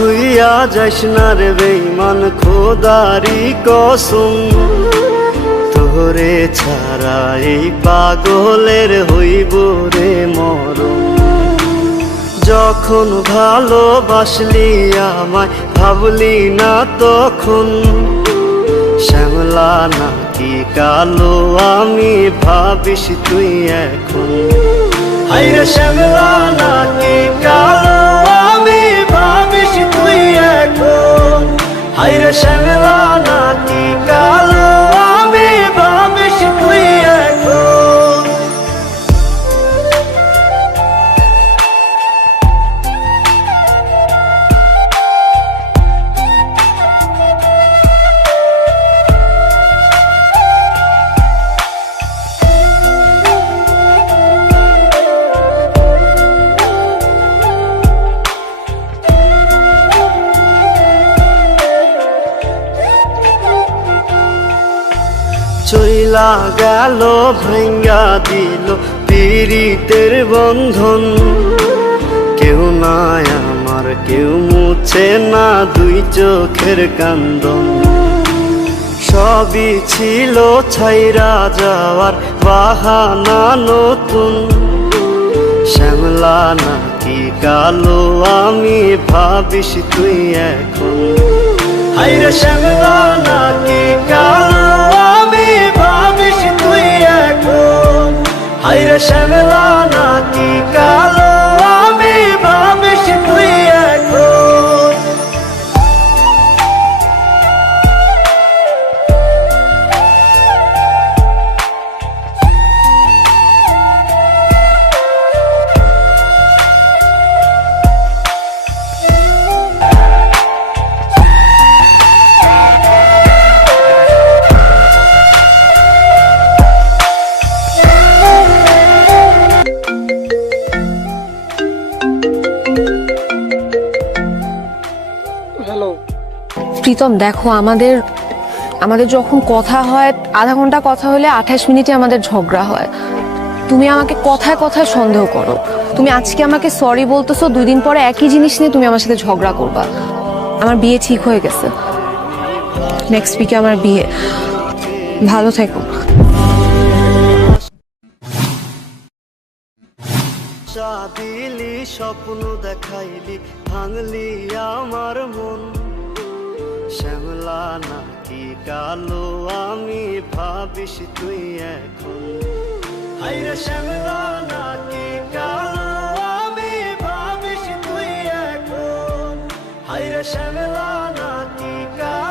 থুইয়া যাইস না রে বেঈমান খোদারি কসম, তোরে ছাড়া এই পাগলের হইব রে মরণ। যখন ভালোবাসলি আমায় ভাবলি না তখন, শ্যামলা নাকি কালো আমি ভাবিস তুই এখন। হাইরে শ্যামলা নাকি কালো আমি ভাবিস তুই এখন। হাইরে শ্যামলা নাকি কালো আমি ভাবিস তুই এখন। চইলা গেল ভাঙ্গা দিল পীড়িতের বন্ধন, কেউ নাই আমার কেউ মুছে না দুই চোখের কান্দন। সবই ছিল ছাইরা যাওয়ার বাহানা নতুন, শ্যামলা নাকি কালো আমি ভাবিস তুই এখন। হাইরে শ্যামলা নাকি কালো আমি ভাবিস তুই এখন। হাইরে শ্যামলা নাকি কালো আমি ভাবিস তুই এখন। প্রীতম দেখো, আমাদের যখন কথা হয় আধা ঘন্টা কথা হলে 28 মিনিটে আমাদের ঝগড়া হয়। তুমি আমাকে কথায় কথায় সন্দেহ করো। তুমি আজকে আমাকে সরি বলতেছো, 2 দিন পরে একই জিনিস নিয়ে তুমি আমার সাথে ঝগড়া করবা। আমার বিয়ে ঠিক হয়ে গেছে, নেক্সট উইকে আমার বিয়ে। ভালো থেকো। দিলি স্বপ্ন দেখাইলি ভাঙলি আমার মন, শ্যামলা নাকি কালো আমি ভাবিস তুই এখন। হাইরে শ্যামলা নাকি কালো আমি ভাবিস তুই এখন। হাইরে শ্যামলা নাকি কালো